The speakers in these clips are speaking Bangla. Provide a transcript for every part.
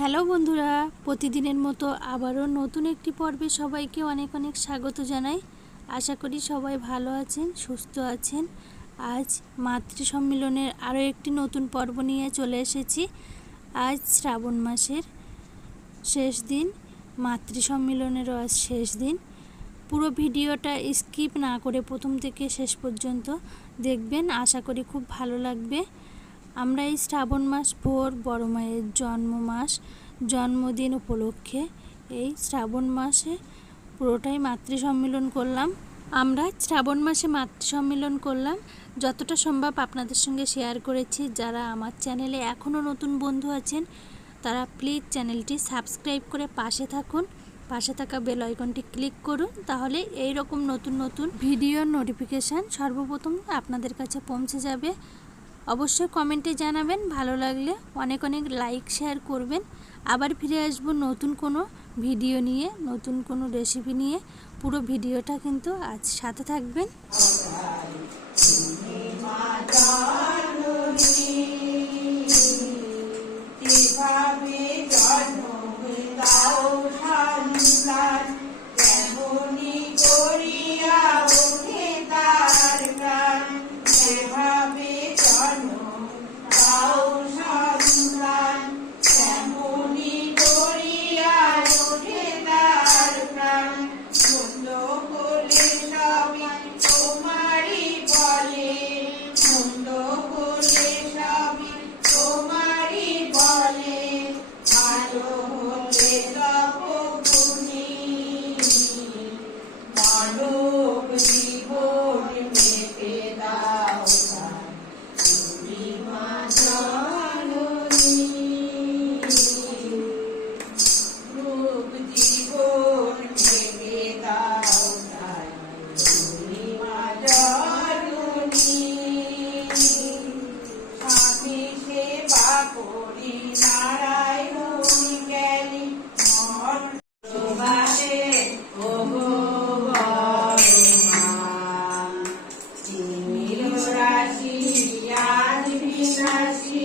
হ্যালো বন্ধুরা, প্রতিদিনের মতো আবারও নতুন একটি পর্বে সবাইকে অনেক অনেক স্বাগত জানাই। আশা করি সবাই ভালো আছেন, সুস্থ আছেন। আজ মাতৃ সম্মিলনের আরও একটি নতুন পর্ব নিয়ে চলে এসেছি। আজ শ্রাবণ মাসের শেষ দিন মাতৃ সম্মিলনেরও আজ শেষ দিন। পুরো ভিডিওটা স্কিপ না করে প্রথম থেকে শেষ পর্যন্ত দেখবেন। আশা করি খুব ভালো লাগবে। আমরা এই শ্রাবণ মাস ভোর, বড় মায়ের জন্ম মাস, জন্মদিন উপলক্ষে এই শ্রাবণ মাসে পুরোটাই মাতৃ সম্মিলন করলাম। আমরা শ্রাবণ মাসে মাতৃ সম্মিলন করলাম। যতটা সম্ভব আপনাদের সঙ্গে শেয়ার করেছি। যারা আমার চ্যানেলে এখনও নতুন বন্ধু আছেন, তারা প্লিজ চ্যানেলটি সাবস্ক্রাইব করে পাশে থাকুন। পাশে থাকা বেল আইকনটি ক্লিক করুন। তাহলে এই রকম নতুন নতুন ভিডিওর নোটিফিকেশান সর্বপ্রথম আপনাদের কাছে পৌঁছে যাবে। অবশ্যই কমেন্টে জানাবেন। ভালো লাগলে অনেক অনেক লাইক, শেয়ার করবেন। আবার ফিরে আসব নতুন কোনো ভিডিও নিয়ে, নতুন কোনো রেসিপি নিয়ে। পুরো ভিডিওটা কিন্তু আজ সাথে থাকবেন। mercy.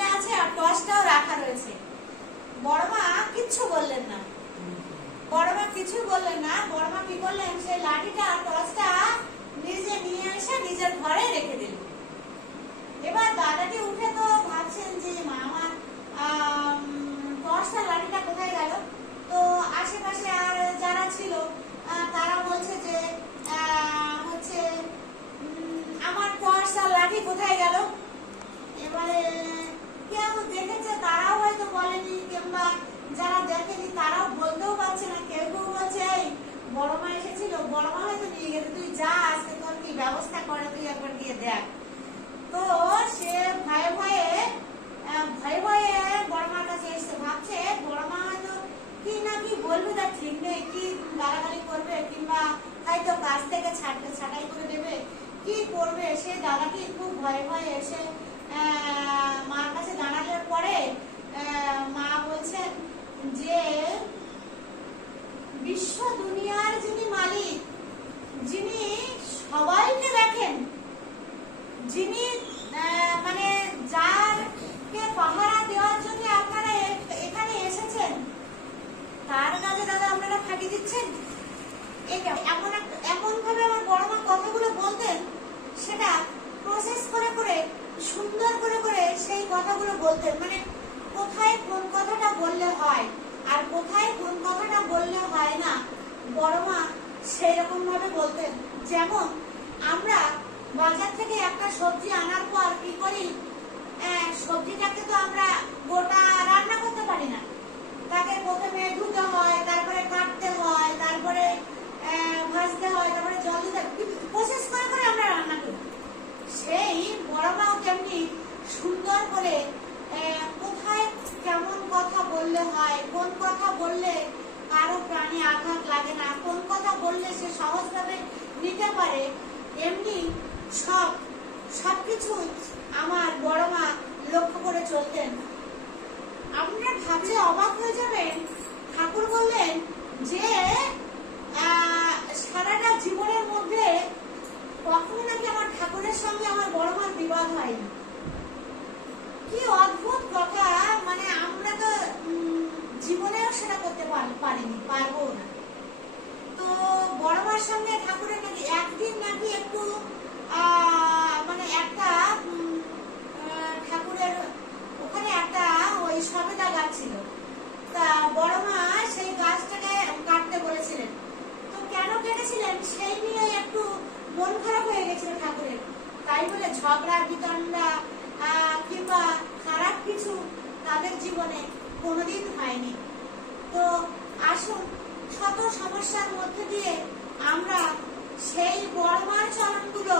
হাতের আছে আর টর্চটাও রাখা রয়েছে। বড় মা কিচ্ছু বললেন না। বড় মা কিছু বললেন না। বড় মা কি করলেন সেই লাঠিটা আর টর্চটা নিজে নিয়ে এসে নিজের ঘরে রেখে দিলেন এবার দাদাটি উঠে তো ভাবছেন যে মা আমার আম, টর্চটা লাঠিটা কোথায় গেল? তো আশেপাশে আর যারা ছিল তারা বলছে যে হচ্ছে আমার টর্চ আর লাঠি কোথায় গেল? এবারে কেউ দেখেছে, তারাও হয়তো বলেনি, কিংবা যারা দেখেনি, তারাও বলতেও পারছে না, কেউ কেউ বলছে, এই, বড় মা এসেছিল, বড় মা হয়তো নিয়ে গেছে, তুই যা আজকে তোর কি ব্যবস্থা করে, তুই একবার গিয়ে দেখ। তো সে ভয়ে ভয়ে ভয়ে ভয়ে বড় মার কাছে এসে ভাবছে, বড় মা হয়তো কি না কি বলবে, তার ঠিক নেই, কি গালাগালি করবে, কিংবা হয়তো কাছ থেকে ছাড়তে, ছাটাই করে দেবে, কি করবে? সে দাদাটি খুব ভয়ে ভয়ে এসে মার কাছে দাঁড়ানোর পরে মা বলছেন যে, বিশ্ব দুনিয়ার যিনি মালিক, যিনি সবাইকে দেখেন, যিনি মানে যারকে পাহারা দেওয়ার জন্য আপনারা এখানে এসেছেন, তার কাজে দাদা আপনারা ফাঁকি দিচ্ছেন? এমন এমন ভাবে আমার বড় মা কথাগুলো বলতেন, সেটা প্রসেস করে করে সুন্দর করে করে সেই কথাগুলো বলতেন। মানে কোথায় কোন কথাটা বললে হয়? আর কোথায় কোন কথাটা বললে হয় না? বড় মা সেই রকম ভাবে বলতেন। যেমন, আমরা বাজার থেকে একটা সবজি আনার পর কি করি? সবজিটাকে তো আমরা গোটা রান্না করতে পারি না। তাকে প্রথমে ধুতে হয় তারপরে কাটতে হয় তারপরে আহ, ভাজতে হয় তারপরে জল দিতে প্রসেস করে করে আমরা রান্না করি সেই বড় মাও তেমনি সুন্দর করে আহ, কোথায় কেমন কথা বললে হয় কোন কথা বললে কারও প্রাণে আঘাত লাগে না কোন কথা বললে সে সহজভাবে নিতে পারে এমনি সব সবকিছু আমার বড় মা লক্ষ্য করে চলতেন আপনারা ভাবলে অবাক হয়ে যাবেন ঠাকুর বললেন যে আহ, সারাটা জীবনের মধ্যে কখনো নাকি আমার সঙ্গে আমার বড় মার বিবাদ হয়নি। কি অদ্ভুত কথা মানে আমরা তো জীবনেও সেটা করতে পারিনি, পারব না। তো বড় মার সঙ্গে ঠাকুরের নাকি একদিন নাকি একটু মানে একটা ঠাকুরের ওখানে একটা ওই সবেদা গাছ ছিল। তা বড় মা সেই গাছটাকে কাটতে বলেছিলেন। তো কেন কেটেছিলেন? সেই নিয়ে একটু মন খারাপ হয়ে গেছিল ঠাকুরের। তাই বলে ঝগড়া বিতণ্ডা কিংবা খারাপ কিছু তাদের জীবনে কোনোদিন হয়নি। তো আসুন, শত সমস্যার মধ্যে দিয়ে আমরা সেই বড় মার চরণগুলো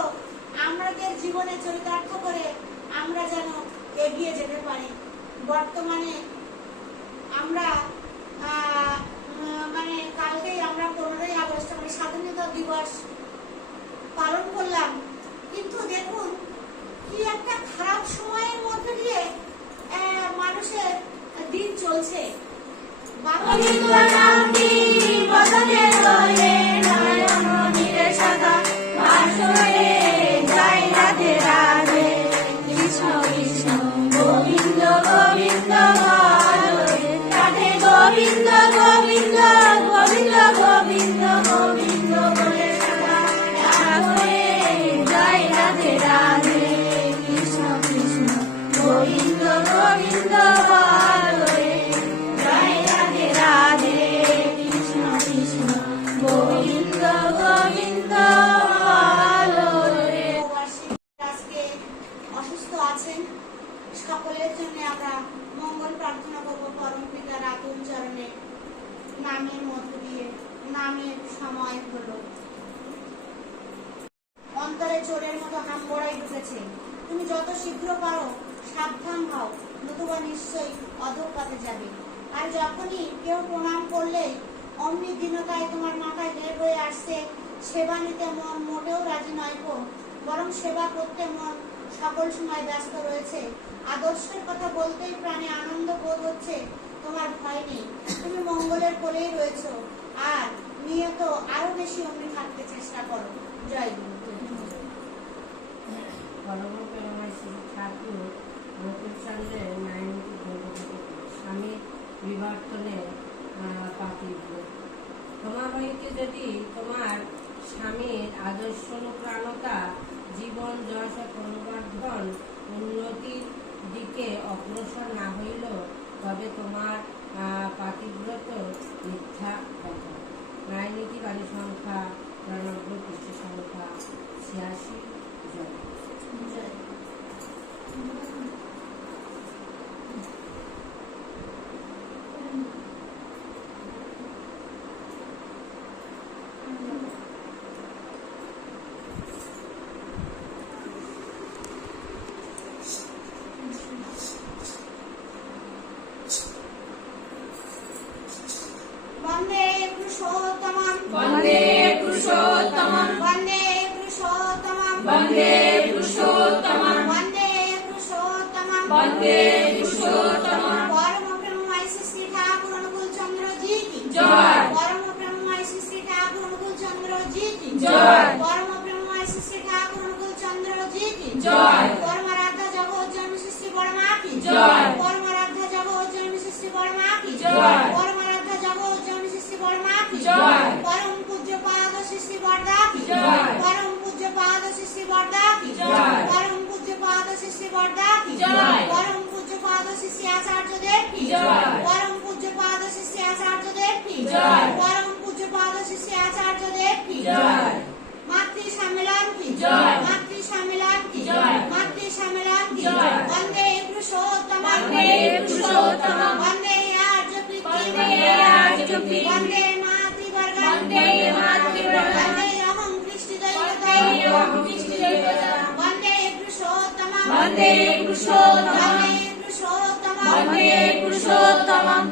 আমাদের জীবনে চরিতার্থ করে আমরা যেন এগিয়ে যেতে পারি। বর্তমানে আমরা মানে কালকেই আমরা পনেরোই আগস্ট মানে স্বাধীনতা দিবস পালন করলাম। কিন্তু দেখুন কি একটা খারাপ সময়ের মধ্যে দিয়ে মানুষের দিন চলছে। বাংলা সকলের জন্য আমরা মঙ্গল প্রার্থনা করব পরম পিতার আতুল চরণে। নামের মধ্য দিয়ে, নামের সময় হলো। অন্তরে চোরের মতো হামবড়াই ঢুকেছে। তুমি যত শীঘ্র পারো, সাবধান হও, নতুবা নিশ্চয়ই অধঃপাতে যাবে। আর যখনই কেউ প্রণাম করলেই অমনি দীনতায় তোমার মাথায় বের হয়ে আসছে, সেবা নিতে মন মোটেও রাজি নয় গো। বরং সেবা করতে মন সকল সময় ব্যস্ত রয়েছে। আদর্শের কথা বলতেই প্রাণে আনন্দ বোধ হচ্ছে, তোমার ভয় নেই। তুমি মঙ্গলের কোলেই রয়েছো। আর নিয়ত আরও বেশি অমনি থাকতে চেষ্টা করো। জয় গুরু। তোমার হইতে যদি তোমার স্বামীর আদর্শ অনুপ্রাণতা জীবন যশ ক্রমবর্ধন উন্নতির দিকে অগ্রসর না হইল, তবে তোমার পাতিব্রত মিথ্যা কথা। নারায়ণীতি বাড়ি সংখ্যা চুরানব্বই পৃষ্ঠ সংখ্যা, ছিয়াশি জয়। পুরুষোত্তম পুরুষোত্তম বন্দে পুরুষোত্তমম।